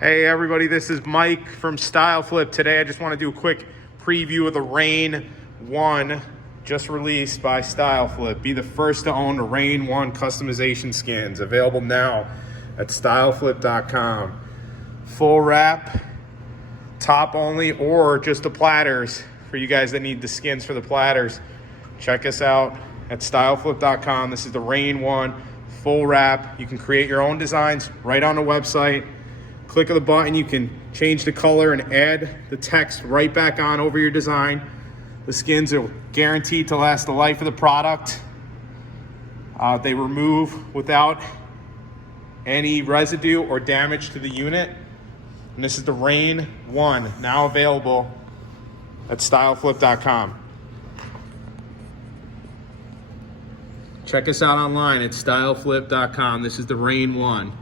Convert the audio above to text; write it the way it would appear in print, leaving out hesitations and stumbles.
Hey everybody, this is Mike from Style Flip. Today I just want to do a quick preview of the Rane One, just released by Style Flip. Be the first to own the Rane One customization skins, available now at styleflip.com. Full wrap, top only, or just the platters for you guys that need the skins for the platters. Check us out at styleflip.com. This is the Rane One full wrap. You can create your own designs right on the website. Click of the button, you can change the color and add the text right back on over your design. The skins are guaranteed to last the life of the product. They remove without any residue or damage to the unit. And this is the Rane One, now available at styleflip.com. Check us out online at styleflip.com. This is the Rane One.